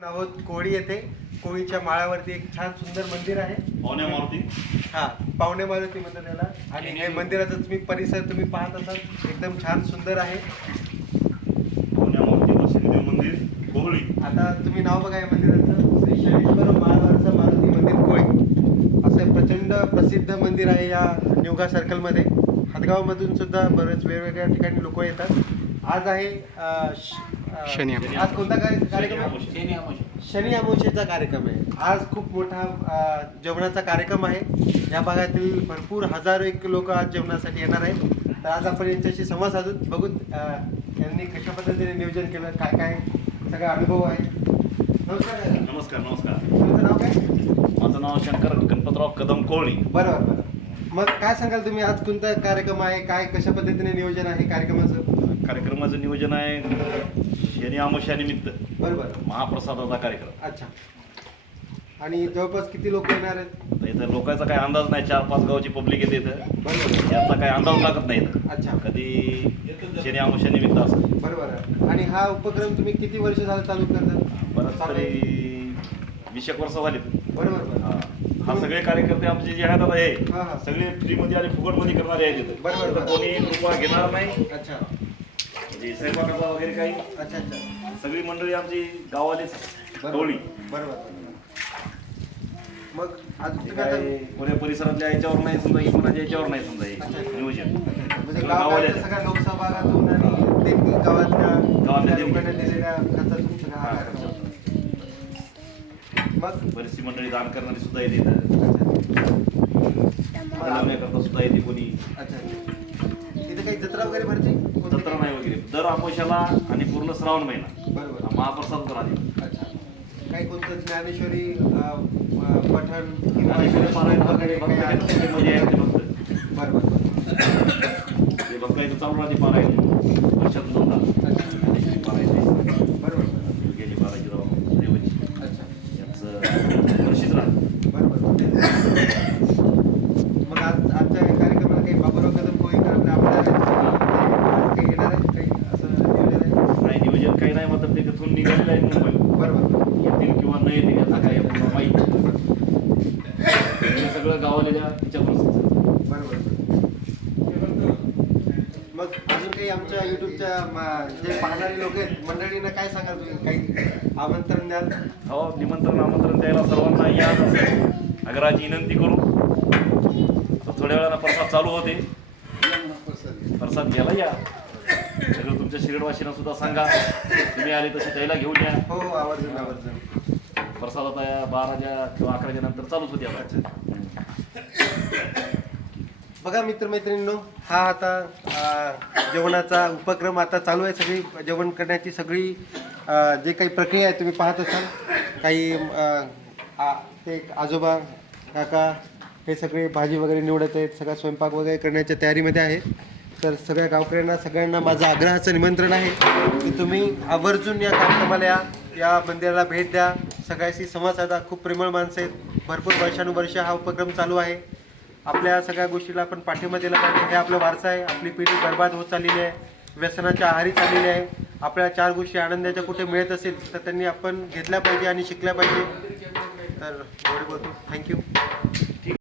आहोत कोळी येथे. कोळीच्या माळावरती एक छान सुंदर मंदिर आहे. पावण्या मारुती हा पावणे मारुती म्हणतात त्याला. आणि हे मंदिराचा तुम्ही परिसर तुम्ही पाहत असाल एकदम छान सुंदर आहे. पावण्या मारुती वसंतदेव मंदिर कोहळी आता तुम्ही नाव बघा या मंदिराचं. श्री शनेश्वर मारुती मंदिर कोळी. असं प्रचंड प्रसिद्ध मंदिर आहे या निवगा सर्कलमध्ये. हदगावमधून सुद्धा बरेच वेगवेगळ्या ठिकाणी लोक येतात. आज आहे शनी आज कोणता कार्य- कार्यक्रम आहे? शनी कार्यक्रम आहे. आज खूप मोठा जेवणाचा कार्यक्रम आहे. या भागातील भरपूर हजारो एक लोक आज जेवणासाठी येणार आहेत. तर आज आपण यांच्याशी संवाद साधून बघू यांनी कशा पद्धतीने नियोजन केलं काय काय सगळा अनुभव आहे. नमस्कार. नमस्कार नमस्कार. तुमचं नाव काय? माझं नाव शंकर गणपतराव कदम कोहळी बरोबर बरं मग काय सांगाल तुम्ही आज कोणता कार्यक्रम आहे? काय कशा पद्धतीने नियोजन आहे कार्यक्रमाचं? कार्यक्रमाचं नियोजन आहे शनी अमावस्यानिमित्त बरोबर महाप्रसादाचा कार्यक्रम. अच्छा. आणि जवळपास किती लोक येणार आहेत? तर इथं लोकांचा काही अंदाज नाही चार पाच गावची पब्लिक येते इथं. बरोबर. याचा काही अंदाज लागत नाही इथं. अच्छा. कधी शनी अमावस्यानिमित्त असं. बरोबर आहे. आणि हा उपक्रम तुम्ही किती वर्ष झालं चालू करतात बरंच तरी वीस एक वर्ष झाली बरोबर बरोबर. हा. हा सगळे कार्यकर्ते आमचे जे आहेत आता हा, हा. हे. सगळे फ्रीमध्ये आणि फुकटमध्ये करणारे आहेत इथं. बरोबर, इथं. कोणी रुपया घेणार नाही. अच्छा. म्हणजे स्वयंपाकाचा वगैरे काही? अच्छा अच्छा. सगळी मंडळी आमची गावालीच गवळी बरोबर मग आज तुम्ही काय परिसरातल्या याच्यावर नाही समजा की कोणाच्या याच्यावर नाही समजा हे. नियोजन. म्हणजे सगळं गावाच्या गावाला सगळ्या लोकसहभागातून आणि देखील गावातल्या गावातल्या त्या लोकांना दिलेल्या खर्चातून सगळा हा हा, कार्यक्रम होतो. मग बरीचशी मंडळी दान करणारी सुद्धा येते इथं. लावण्याकरता सुद्धा येते कोणी. अच्छा तिथे काही जत्रा वगैरे भरते कोणती? जत्रा नाही वगैरे दर अमावश्याला आणि पूर्ण श्रावण महिना. बरोबर. महाप्रसाद राहते अच्छा. काही कोणतं ज्ञानेश्वरी अं, अं, पठण पारायण वगैरे काही आहे? फक्त बरोबर ते इथं चालू राहते पारायण. वर्षात दोनदा. ज्ञानेश्वरी पारायण बरोबर. गेली बाराजीराव देवाची. अच्छा. यांचं वर्षीच राहते बरोबर मग आज आजच्या कार्यक्रमाला काही बाबुराव कदम कोळीकर आपले आमदार आहेत काही येणार आहेत काही असं नियोजन आहे नाही नियोजन काही नाही तिथून निघालेलं आहे मुंबई बरोबर. येतील किंवा न येतील याचा काही आपल्याला माहिती हे सगळं गावाला तिच्यावरच बरोबर. मग अजून काही आमच्या युट्यूबच्या मा- जे पाहणारे लोक आहेत मंडळींना काय सांगाल तुम्ही? काही आमंत्रण द्याल? हो निमंत्रण आमंत्रण द्यायला सर्वांना या. असं आग्रहाची विनंती करू. थोड्या वेळानं प्रसाद चालू होते. प्रसाद घ्यायला या. सगळं तुमच्या शिरडवाशीनं सुद्धा सांगा. तुम्ही आले तसे त्याला घेऊन या. हो हो आवर्जून आवर्जून. प्रसाद आता या बाराच्या किंवा अकराच्या नंतर चालूच होते आता. बघा मित्रमैत्रिणींनो हा आता अ, जेवणाचा उपक्रम आता चालू आहे. सगळी जेवण करण्याची सगळी अ, जे काही प्रक्रिया आहे तुम्ही पाहत असाल. काही अ, आ- ते आजोबा काका हे सगळे भाजी वगैरे निवडत आहेत. सगळा स्वयंपाक वगैरे करण्याच्या तयारीमध्ये आहे. तर सगळ्या गावकऱ्यांना सगळ्यांना माझं आग्रहाचं निमंत्रण आहे की तुम्ही आवर्जून या कार्यक्रमाला या. या मंदिराला भेट द्या. सगळ्याशी संवाद साधा. खूप प्रेमळ माणसं आहेत. भरपूर वर्षानुवर्ष हा उपक्रम चालू आहे. आपल्या सगळ्या गोष्टीला आपण पाठिंबा दिला पाहिजे. हे आपलं वारसा आहे. आपली पिढी बर्बाद होत चाललेली आहे. व्यसनाच्या आहारी चाललेली आहे. आपल्या चार गोष्टी आनंदाच्या कुठे मिळत असेल तर त्यांनी आपण घेतल्या पाहिजे आणि शिकल्या पाहिजे. तर एवढे बोलतो. थँक्यू